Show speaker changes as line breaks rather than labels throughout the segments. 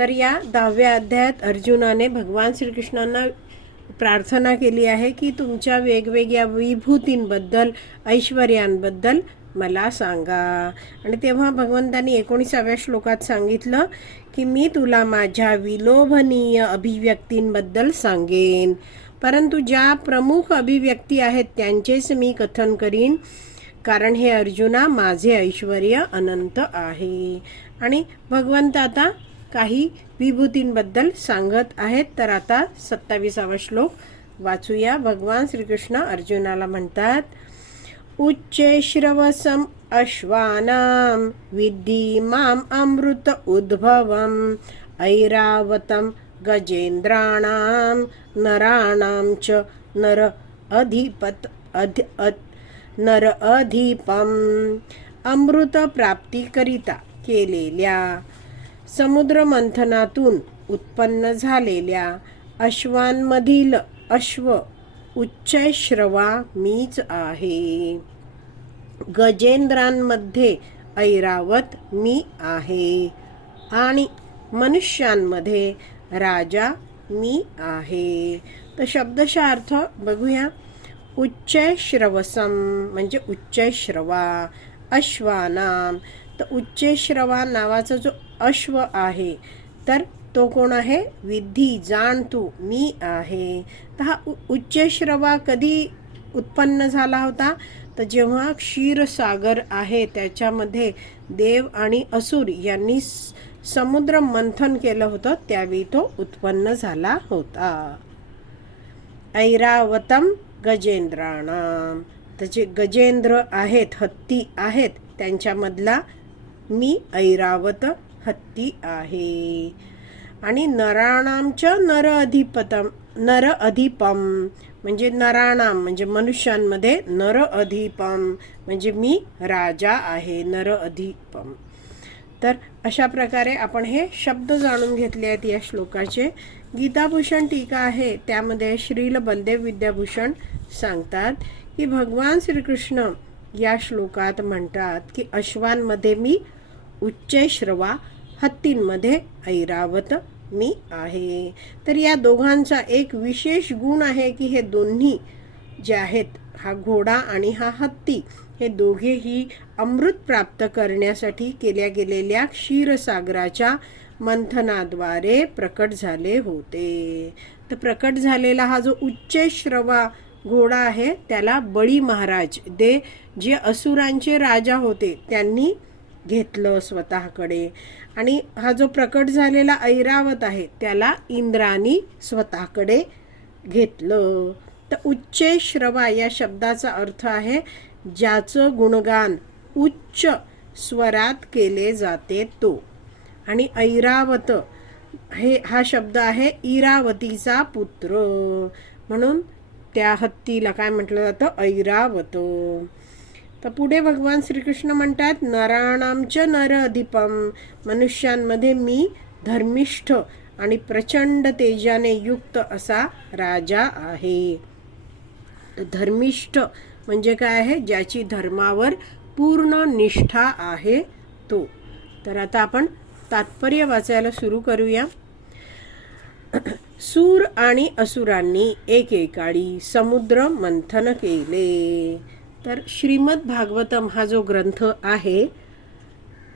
तर या दहाव्या अध्यायात अर्जुनाने भगवान श्रीकृष्णांना प्रार्थना केली आहे की तुमच्या वेगवेगळ्या विभूतींबद्दल ऐश्वर्यांबद्दल मला सांगा. आणि तेव्हा भगवंतांनी एकोणीसाव्या श्लोकात सांगितलं की मी तुला माझ्या विलोभनीय अभिव्यक्तींबद्दल सांगेन. परंतु ज्या प्रमुख अभिव्यक्ती आहेत त्यांचेच मी कथन करीन. कारण हे अर्जुना माझे ऐश्वर अनंत आहे. आणि भगवंत आता काही विभूतींबद्दल सांगत आहेत. तर आता सत्तावीसावा श्लोक वाचूया. भगवान श्रीकृष्ण अर्जुनाला म्हणतात उच्चे श्रवसम अश्वानां विद्धी माम अमृत उद्भवम ऐरावतं गजेंद्राणां नराणां च नर अधिपत अधि नर अधिपम। अमृत प्राप्तीकरिता केलेल्या समुद्रमंथनातून उत्पन्न झालेल्या अश्वांमधील अश्व उच्चैश्रवा मीच आहे. गजेंद्रांमध्ये ऐरावत मी आहे आणि मनुष्यांमध्ये राजा मी आहे. तर शब्दशा अर्थ बघूया. उच्चैश्रवसम म्हणजे उच्चैश्रवा अश्वानाम. तर उच्चेश्रवा नावाचा जो अश्व आहे तर तो कोण आहे? विधी जाण तू मी आहे. तर हा उ- कधी उत्पन्न झाला होता? तर जेव्हा क्षीरसागर आहे त्याच्यामध्ये देव आणि असुर यांनी समुद्र मंथन केलं होतं त्यावेळी तो उत्पन्न झाला होता. ऐरावतम गजेंद्राणाम तर जे गजेंद्र आहेत हत्ती आहेत त्यांच्यामधला मी ऐरावत हत्ती आहे. आणि नराणामच्या नर अधिपतम नर अधिपम म्हणजे नराणाम म्हणजे मनुष्यांमध्ये नर अधिपम म्हणजे मी राजा आहे नर अधिपम. तर अशा प्रकारे आपण हे शब्द जाणून घेतले आहेत या श्लोकाचे. गीताभूषण टीका आहे त्यामध्ये श्रील बलदेव विद्याभूषण सांगतात की भगवान श्रीकृष्ण या श्लोकात म्हणतात की अश्वांमध्ये मी उच्चैश्रवा हत्तींमध्ये ऐरावत मी आहे. तर या दोघांचा एक विशेष गुण आहे की हे दोन्ही जे आहेत हा घोडा आणि हा हत्ती हे दोघेही अमृत प्राप्त करण्यासाठी केल्या गेलेल्या क्षीरसागराच्या मंथनाद्वारे प्रकट झाले होते. तर प्रकट झालेला हा जो उच्चैश्रवा घोडा आहे त्याला बळी महाराज दे जे असुरांचे राजा होते त्यांनी घेतलं स्वतःकडे. आणि हा जो प्रकट झालेला ऐरावत आहे त्याला इंद्रानी स्वतःकडे घेतलं. तर उच्चे श्रवा या शब्दाचा अर्थ आहे ज्याचं गुणगान उच्च स्वरात केले जाते तो. आणि ऐरावत हे हा शब्द आहे इरावतीचा पुत्र. म्हणून त्या हत्तीला काय म्हटलं जातं? ऐरावत. तर पुढे भगवान श्रीकृष्ण म्हणतात नराणामच नर अधिपम मनुष्यांमध्ये मी धर्मिष्ठ आणि प्रचंड तेजाने युक्त असा राजा आहे. धर्मिष्ठ म्हणजे काय आहे? ज्याची धर्मावर पूर्ण निष्ठा आहे तो. तर आता आपण तात्पर्य वाचायला सुरू करूया. सूर आणि असुरांनी एकेकाळी समुद्र मंथन केले. तर श्रीमद भागवतम हा जो ग्रंथ आहे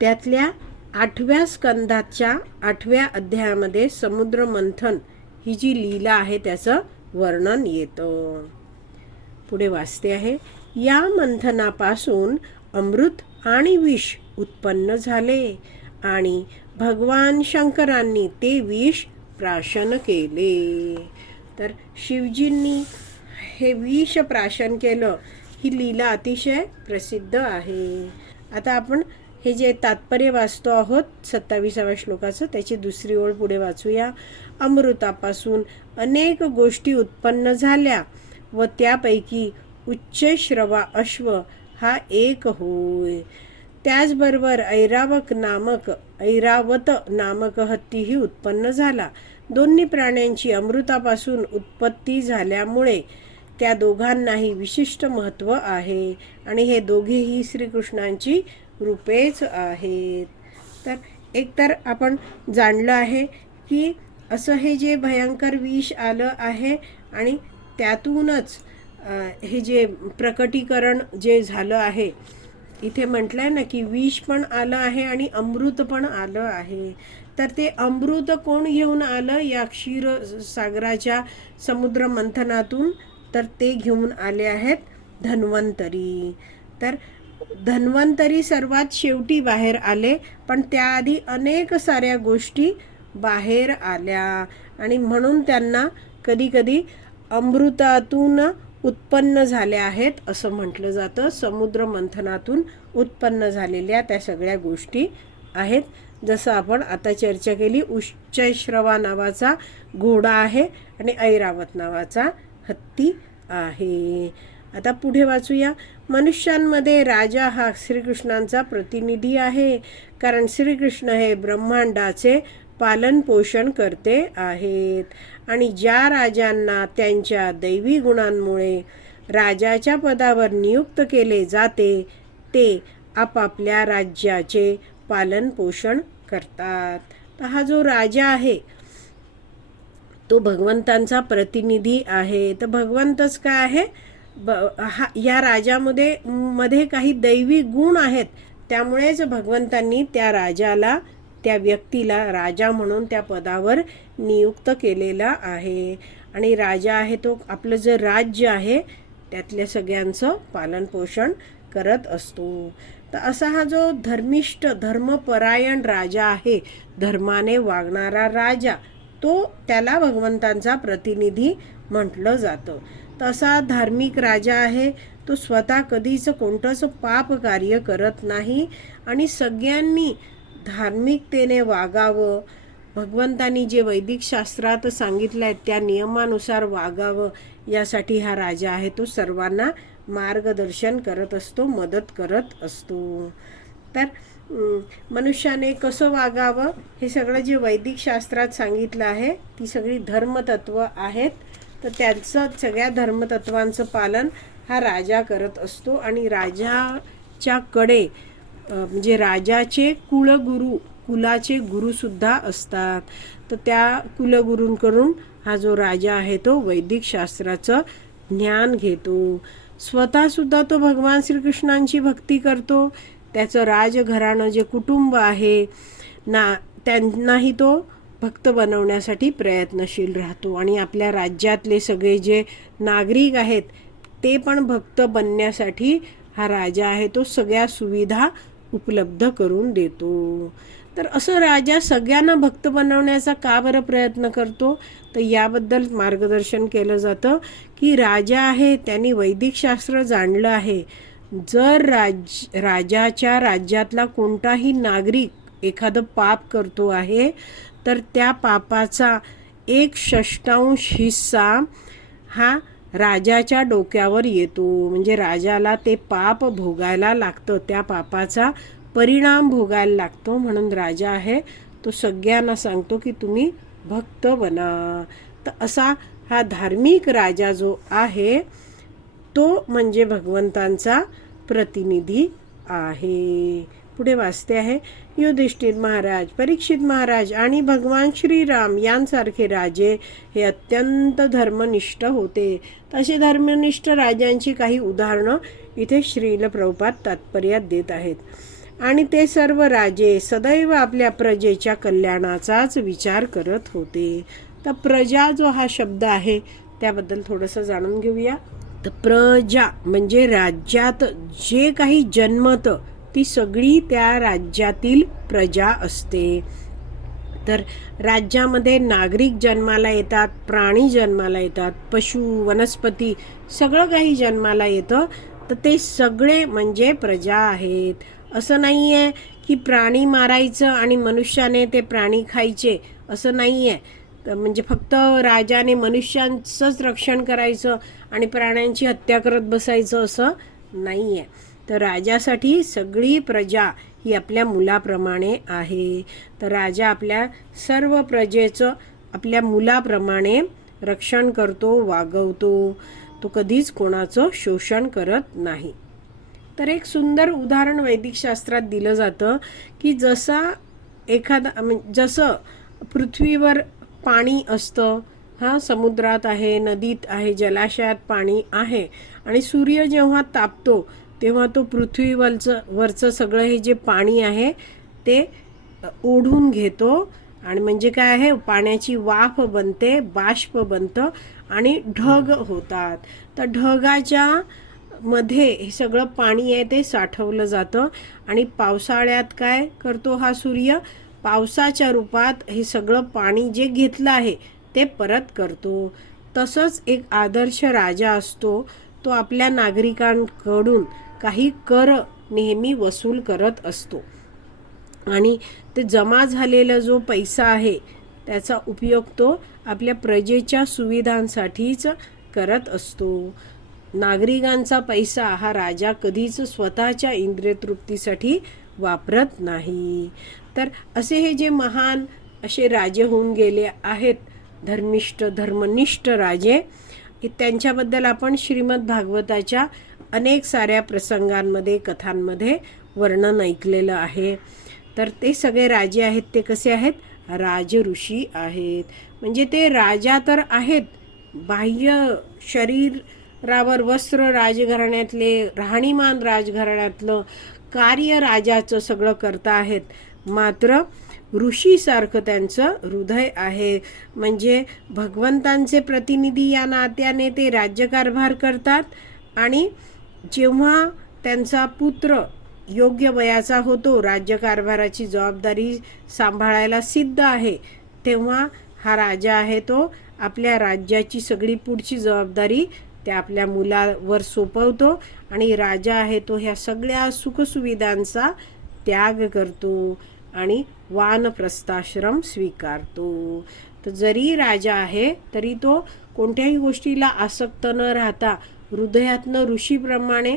त्यातल्या आठव्या स्कंदाच्या आठव्या अध्यायामध्ये समुद्र मंथन ही जी लीला आहे त्याचं वर्णन येतं. पुढे वाचते आहे या मंथनापासून अमृत आणि विष उत्पन्न झाले आणि भगवान शंकरांनी ते विष प्राशन केले. तर शिवजींनी हे विष प्राशन केलं ही लीला अतिशय प्रसिद्ध आहे. आता आपण हे जे तात्पर्य वाचतो आहोत सत्तावीसाव्या श्लोकाचं त्याची दुसरी ओळ पुढे वाचूया. अमृतापासून अनेक गोष्टी उत्पन्न झाल्या व त्यापैकी उच्च श्रवा अश्व हा एक होय. त्याचबरोबर ऐरावक नामक ऐरावत नामक हत्तीही उत्पन्न झाला. दोन्ही प्राण्यांची अमृतापासून उत्पत्ती झाल्यामुळे त्या दोघांनाही विशिष्ट महत्त्व आहे आणि हे दोघेही श्रीकृष्णांची रूपेच आहेत. तर एकतर आपण जाणलं आहे की असं हे जे भयंकर विष आलं आहे आणि त्यातूनच हे जे प्रकटीकरण जे झालं आहे इथे म्हटलं आहे ना की विष पण आलं आहे आणि अमृत पण आलं आहे. तर ते अमृत कोण घेऊन आलं या क्षीर सागराच्या समुद्र मंथनातून? तर ते घेऊन आले आहेत धन्वंतरी. तर धन्वंतरी सर्वात शेवटी बाहेर आले पण त्याआधी अनेक साऱ्या गोष्टी बाहेर आल्या. आणि म्हणून त्यांना कधीकधी अमृतातून उत्पन्न झाल्या आहेत असं म्हटलं जातं. समुद्र मंथनातून उत्पन्न झालेल्या त्या सगळ्या गोष्टी आहेत. जसं आपण आता चर्चा केली उच्चश्रवा नावाचा घोडा आहे आणि ऐरावत नावाचा हत्ती आहे. आता पुढे वाचूया. मनुष्यांमध्ये राजा हा श्रीकृष्णांचा प्रतिनिधी आहे. कारण श्रीकृष्ण हे ब्रह्मांडाचे पालन पोषण करते आहेत. आणि ज्या राजांना त्यांच्या दैवी गुणांमुळे राजाच्या पदावर नियुक्त केले जाते ते आपापल्या राज्याचे पालन पोषण करतात. तर हा जो राजा आहे तो भगवंतांचा प्रतिनिधी आहे. तर भगवंतच काय आहे? ब हा या राजामध्ये मध्ये काही दैवी गुण आहेत. त्यामुळेच भगवंतांनी त्या राजाला त्या व्यक्तीला राजा म्हणून त्या पदावर नियुक्त केलेला आहे. आणि राजा आहे तो आपलं जे राज्य आहे त्यातल्या सगळ्यांचं पालनपोषण करत असतो. तर असा हा जो धर्मिष्ठ धर्मपरायण राजा आहे धर्माने वागणारा राजा तो त्याला भगवंतांचा प्रतिनिधी म्हटलं जातं. तसा धार्मिक राजा आहे तो स्वतः कधीच कोणतंच पाप कार्य करत नाही आणि सगळ्यांनी धार्मिकतेने वागावं. भगवंतांनी जे वैदिक शास्त्रात सांगितलं आहे त्या नियमानुसार वागावं यासाठी हा राजा आहे. तो सर्वांना मार्गदर्शन करत असतो मदत करत असतो. तर मनुष्याने कसं वागावं हे सगळं जे वैदिक शास्त्रात सांगितलं आहे ती सगळी धर्मतत्व आहेत. तर त्यांचं सगळ्या धर्मतत्वांचं पालन हा राजा करत असतो आणि राजाच्याकडे म्हणजे राजाचे कुलगुरू कुलाचे गुरुसुद्धा असतात. तर त्या कुलगुरूंकडून हा जो राजा आहे तो वैदिक शास्त्राचं ज्ञान घेतो. स्वतःसुद्धा तो भगवान श्रीकृष्णांची भक्ती करतो. त्याचं राजघराणं जे कुटुंब आहे ना त्यांनाही तो भक्त बनवण्यासाठी प्रयत्नशील राहतो. आणि आपल्या राज्यातले सगळे जे नागरिक आहेत ते पण भक्त बनण्यासाठी हा राजा आहे तो सगळ्या सुविधा उपलब्ध करून देतो. तर असं राजा सगळ्यांना भक्त बनवण्याचा का बरं प्रयत्न करतो? तर याबद्दल मार्गदर्शन केलं जातं की राजा आहे त्यांनी वैदिक शास्त्र जाणलं आहे. जर राज राजाच्या राज्यातला कोणताही नागरिक एखादं पाप करतो आहे तर त्या पापाचा एक षष्टांश हिस्सा हा राजाच्या डोक्यावर येतो. म्हणजे राजाला ते पाप भोगायला लागतं त्या पापाचा परिणाम भोगायला लागतो म्हणून राजा आहे. तो सगळ्यांना सांगतो की तुम्ही भक्त बना. तर असा हा धार्मिक राजा जो आहे तो म्हणजे भगवंतांचा प्रतिनिधी आहे. पुढे वाचते आहे युधिष्ठिर महाराज परीक्षित महाराज आणि भगवान श्रीराम यांसारखे राजे हे अत्यंत धर्मनिष्ठ होते. तसे धर्मनिष्ठ राजांची काही उदाहरणं इथे श्रील प्रभुपात तात्पर्यात देत आहेत. आणि ते सर्व राजे सदैव आपल्या प्रजेच्या कल्याणाचाच विचार करत होते. तर प्रजा जो हा शब्द आहे त्याबद्दल थोडंसं जाणून घेऊया. तर प्रजा म्हणजे राज्यात जे काही जन्मत ती सगळी त्या राज्यातील प्रजा असते. तर राज्यामध्ये नागरिक जन्माला येतात प्राणी जन्माला येतात पशु वनस्पती सगळं काही जन्माला येतं. तर ते सगळे म्हणजे प्रजा आहेत. असं नाही आहे की प्राणी मारायचं आणि मनुष्याने ते प्राणी खायचे. असं नाही आहे तर म्हणजे फक्त राजाने मनुष्यांचंच रक्षण करायचं आणि प्राण्यांची हत्या करत बसायचं असं नाही आहे तर राजासाठी सगळी प्रजा ही आपल्या मुलाप्रमाणे आहे. तर राजा आपल्या सर्व प्रजेचं आपल्या मुलाप्रमाणे रक्षण करतो वागवतो. तो कधीच कोणाचं शोषण करत नाही. तर एक सुंदर उदाहरण वैदिक शास्त्रात दिलं जातं की जसा एखादा म्हणजे जसं पृथ्वीवर पाणी असतं. हा समुद्रात आहे नदीत आहे जलाशयात पाणी आहे. आणि सूर्य जेव्हा तापतो तेव्हा तो पृथ्वीवरचं वरचं सगळं हे जे पाणी आहे ते ओढून घेतो. आणि म्हणजे काय आहे? पाण्याची वाफ बनते बाष्प बनतं आणि ढग होतात. तर ढगाच्या मध्ये हे सगळं पाणी आहे ते साठवलं जातं. आणि पावसाळ्यात काय करतो हा सूर्य? पावसाच्या रूपात हे सगळं पाणी जे घेतलं आहे ते परत करतो. तसंच एक आदर्श राजा असतो तो आपल्या नागरिकांकडून काही कर नेहमी वसूल करत असतो. आणि ते जमा झालेला जो पैसा आहे त्याचा उपयोग तो आपल्या प्रजेच्या सुविधांसाठीच करत असतो. नागरिकांचा पैसा हा राजा कधीच स्वतःच्या इंद्रिय तृप्तीसाठी वापरत नाही. तर असे हे जे महान असे राजे होऊन गेले आहेत धर्मिष्ठ धर्मनिष्ठ राजे त्यांच्याबद्दल आपण श्रीमद भागवताच्या अनेक साऱ्या प्रसंगांमध्ये कथांमध्ये वर्णन ऐकलेलं आहे. तर ते सगळे राजे आहेत ते कसे आहेत? राजऋषी आहेत. म्हणजे ते राजा तर आहेत. बाह्य शरीरावर वस्त्र राजघराण्यातले राहणीमान राजघराण्यातलं कार्य राजाचं सगळं करता आहेत. मात्र ऋषीसारखं त्यांचं हृदय आहे. म्हणजे भगवंतांचे प्रतिनिधी या नात्याने ते राज्यकारभार करतात आणि जेव्हा त्यांचा पुत्र योग्य वयाचा होतो राज्यकारभाराची जबाबदारी सांभाळायला सिद्ध आहे तेव्हा हा राजा आहे तो आपल्या राज्याची सगळी पुढची जबाबदारी त्या आपल्या मुलावर सोपवतो आणि राजा आहे तो ह्या सगळ्या सुखसुविधांचा त्याग करतो आणि वानप्रस्थाश्रम स्वीकारतो. तर जरी राजा आहे तरी तो कोणत्याही गोष्टीला आसक्त न राहता हृदयातनं ऋषीप्रमाणे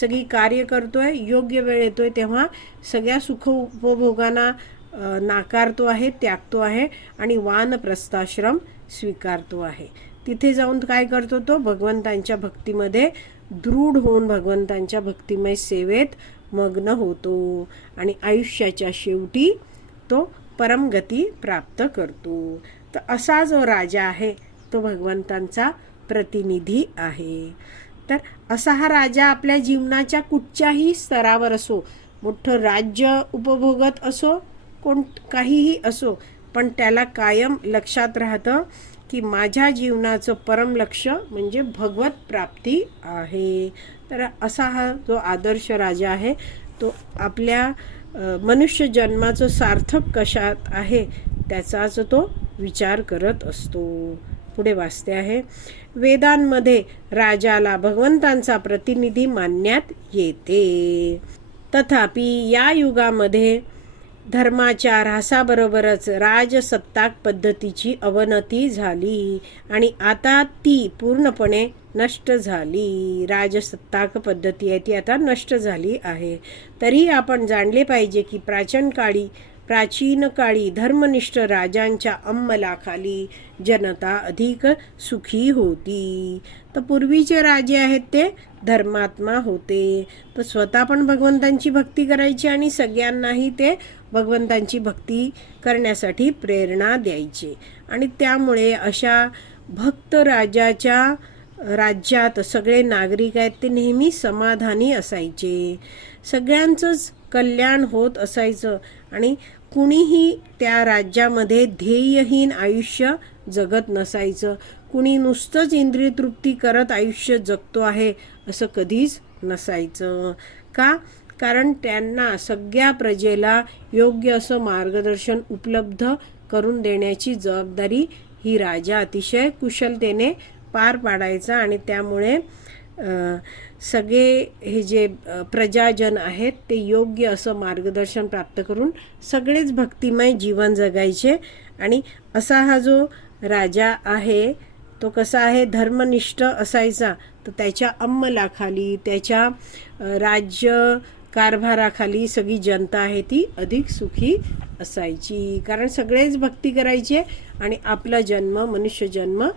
सगळी कार्य करतोय योग्य वेळ येतोय तेव्हा सगळ्या सुख उपभोगांना नाकारतो आहे त्यागतो आहे आणि वानप्रस्थाश्रम स्वीकारतो आहे. तिथे जाऊन काय करतो तो? भगवंतांच्या भक्तीमध्ये दृढ होऊन भगवंतांच्या भक्तिमय सेवेत मग्न होतो आणि आयुष्याच्या शेवटी तो परमगती प्राप्त करतो. तर असा जो राजा आहे तो भगवंतांचा प्रतिनिधी आहे. तर असा हा राजा आपल्या जीवनाच्या कुठच्याही स्तरावर असो मोठं राज्य उपभोगत असो कोण काहीही असो पण त्याला कायम लक्षात राहतं की माझ्या जीवनाचं परम लक्ष म्हणजे भगवत प्राप्ती आहे. तर असा हा जो आदर्श राजा आहे तो आपल्या मनुष्य जन्माचं सार्थक कशात आहे त्याचाच तो विचार करत असतो. पुढे वाचते आहे वेदांमध्ये राजाला भगवंतांचा प्रतिनिधी मानण्यात येते. तथापि या युगामध्ये धर्माच्या ऱ्हासाबरोबरच राजसत्ताक पद्धतीची अवनती झाली आणि आता ती पूर्णपणे नष्ट झाली. राजसत्ताक पद्धती आहे ती आता नष्ट झाली आहे. तरी आपण जाणले पाहिजे की प्राचीन काळी प्राचीन काळी धर्मनिष्ठ राजांच्या अंमलाखाली जनता अधिक सुखी होती. तर पूर्वीचे राजे आहेत ते धर्मात्मा होते. तर स्वतः पण भगवंतांची भक्ती करायची आणि सगळ्यांनाही ते भगवंतांची भक्ती करण्यासाठी प्रेरणा द्यायची. आणि त्यामुळे अशा भक्त राजाच्या राज्यात सगळे नागरिक आहेत ते नेहमी समाधानी असायचे. सगळ्यांचंच कल्याण होत असायचं आणि कुणीही त्या राज्यामध्ये ध्येयहीन आयुष्य जगत नसायचं. कुणी नुसतंच इंद्रिय तृप्ती करत आयुष्य जगतो आहे असं कधीच नसायचं. का? कारण त्यांना सगळ्या प्रजेला योग्य असं मार्गदर्शन उपलब्ध करून देण्याची जबाबदारी ही राजा अतिशय कुशलतेने पार पाडायचा आणि त्यामुळे सगळे हे जे प्रजाजन आहेत ते योग्य असं मार्गदर्शन प्राप्त करून सगळेच भक्तिमय जीवन जगायचे. आणि असा हा जो राजा आहे तो कसा आहे धर्मनिष्ठ असायचा तर त्याच्या अंमलाखाली त्याच्या राज्य कारभाराखाली सगळी जनता आहे ती अधिक सुखी असायची. कारण सगळेच भक्ती करायचे आणि आपला जन्म मनुष्य जन्म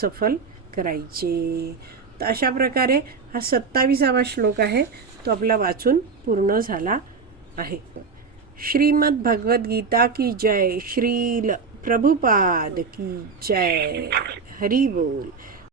सफल करायचे. तर अशा प्रकारे हा सत्तावीसावा श्लोक आहे तो आपला वाचून पूर्ण झाला आहे. श्रीमद भगवद्गीता की जय श्रील प्रभुपाद की जय. हरी बोल.